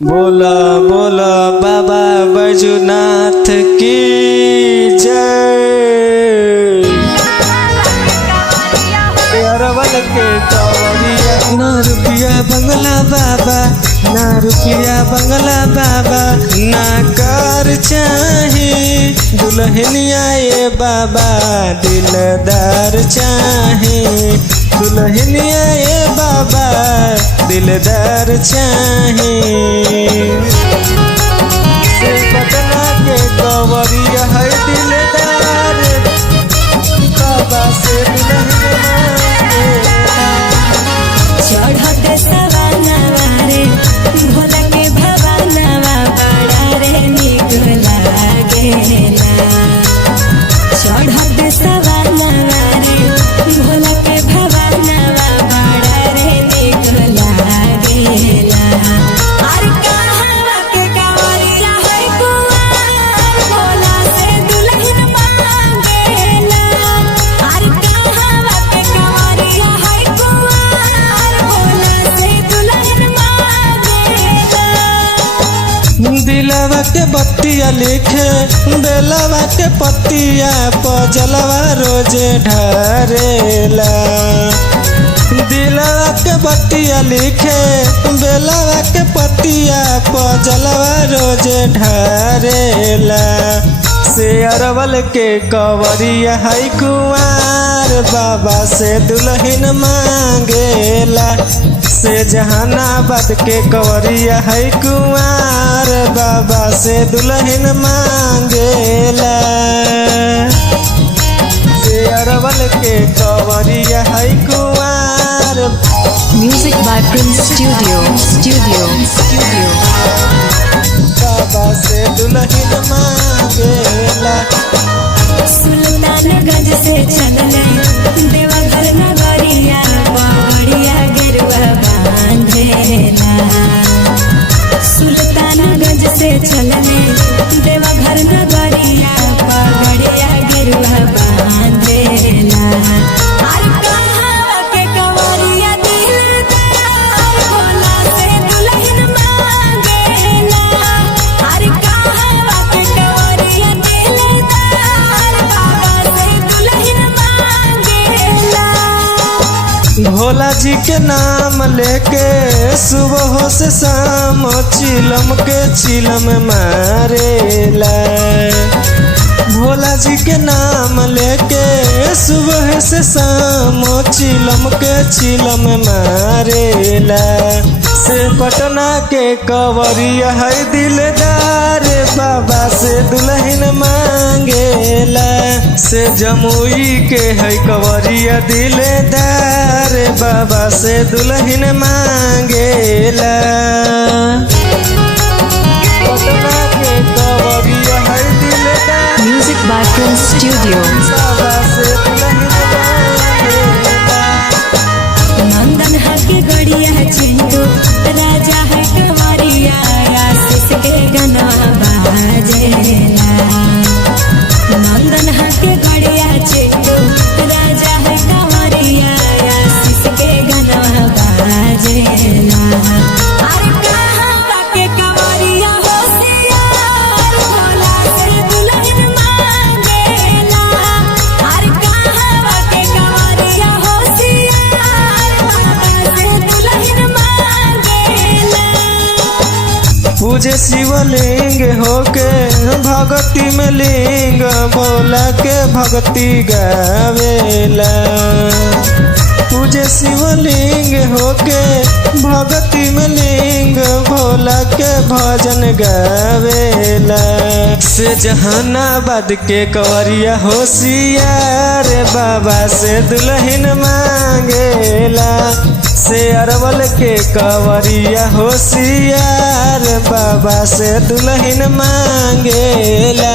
बोला बोला बाबा बैजूनाथ की जय। अरवल के कांवरिया ना रुपया बंगला बाबा, ना रुपया बंगला बाबा, ना कार चाहे दुल्हनिया ये बाबा, दिलदार चाहे दुल्हनिया ये बाबा, दिलदार चाहे। से पटना के कांवरिया है दिलदार बाबा, से दुल्हन चढ़ते सवानवा रे भोला के भवानवा बड़ा रे निक लागेला। चढ़ते सवानवा रे भोला के भवानवा बड़ा रे निक लागेला। अरे कहाँ के कांवरिया है कुंवार भोला से दुल्हन मांगेला। अरे कहाँ के कांवरिया है कुंवार भोला से दुल्हन मांगेला। दिलवा के बत्तिया लिखे बेलवा के पत्तिया पजलवा रोजे ढारेला। दिलवा के बत्तिया लिखे बेलवा के पत्तिया पजलवा रोजे ढारेला। से अरवल के कांवरिया है कुंवार बाबा, से दुल्हन मांगेला। से जहानाबाद के कांवरिया है कुंवार बाबा, से दुल्हन मांगेला। से अरवल के कांवरिया है कुंवार। Music by Prince Studio. बाबा से दुल्हन मांगेला। सुल्तानगंज से चलने देवघर नगरिया पगड़िया गिरवा बांधेला। सुल्तानगंज से चलने देवघर नगरिया पगड़िया गिरवा बांधेला। अरे कहाँ के कांवरिया दिलदार भोला से दुल्हन मांगेला। अरे कहाँ के कांवरिया दिलदार बाबा से दुल्हन मांगेला। भोला जी के नाम लेके सुबह से शाम चिलम के चिलम मारेला। भोला जी के नाम लेके सुबह से शाम चिलम के चिलम मारेला। से पटना के कांवरिया है दिलदार बाबा, से दुल्हन मांगेला। से जमुई के है कांवरिया दिलदार बाबा, से दुल्हन मांगेला। पटना के कांवरिया है दिलदार Music by Prince Studio. बाबा, से दुल्हन मांगेला। नंदन के गड़िया चिंटू राजा है कंवरिया, आशीष के गनवा बाजेला। नंदन के गड़िया चिंटू राजा है कंवरिया, आशीष के गनवा बाजेला। अरे कहाँ के कंवरिया होशियार भोला से दुल्हन मांगेला। अरे कहाँ के कंवरिया होशियार भोला से दुल्हन मांगेला। पूजे शिवलिंग होके भगती में लिंग भोला के भक्ति गावेला। पूजे शिवलिंग होके भक्ति में लिंग भोला के भजन गावेला। से जहानाबाद के कांवरिया होशियार बाबा, से दुल्हन मांगेला। से अरवल के कांवरिया होशियार बाबा, से दुल्हन मांगेला।